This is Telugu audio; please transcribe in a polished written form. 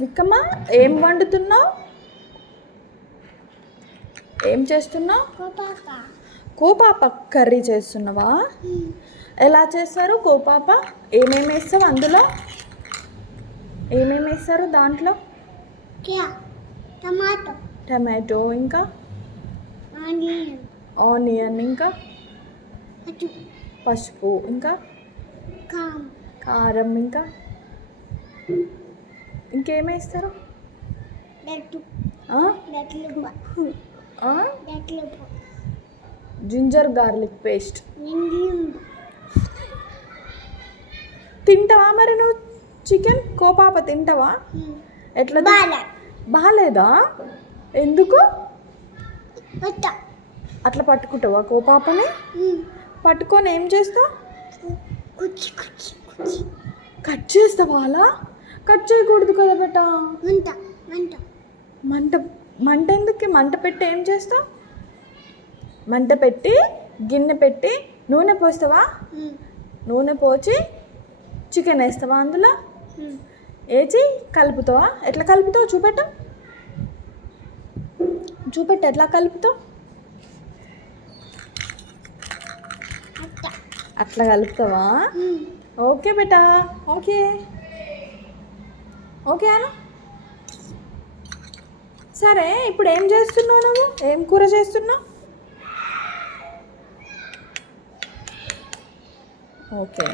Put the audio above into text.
మిక్కమ్మ ఏం వండుతున్నావు? ఏం చేస్తున్నావు? కోపాప కర్రీ చేస్తున్నావా? ఎలా చేస్తారు కోపాప? ఏమేమి వేస్తావు అందులో? ఏమేమి వేస్తారు దాంట్లో? టమాటో ఇంకా ఆనియన్ ఇంకా పసుపు ఇంకా కారం ఇంకా ఇంకేమేస్తారు? Ginger garlic paste. తింటావా మరి నువ్వు చికెన్? కోపాప తింటావా? ఎట్లా బాగాలేదా? ఎందుకు అట్లా పట్టుకుంటావా కోపాపని? పట్టుకొని ఏం చేస్తావు? కట్ చేస్తావా? అలా కట్ చేయకూడదు కదా బేట. మంట మంట ఎందుకు? మంట పెట్టి ఏం చేస్తావు? మంట పెట్టి గిన్నె పెట్టి నూనె పోస్తావా? నూనె పోసి చికెన్ వేస్తావా అందులో? వేసి కలుపుతావా? ఎట్లా కలుపుతావు చూపెట్టు. ఎట్లా కలుపుతావు? అట్లా కలుపుతావా? ఓకే బేటా. ఓకే ఓకే అను. సరే ఇప్పుడు ఏం చేస్తున్నావు నువ్వు? ఏం కూర చేస్తున్నావు? ఓకే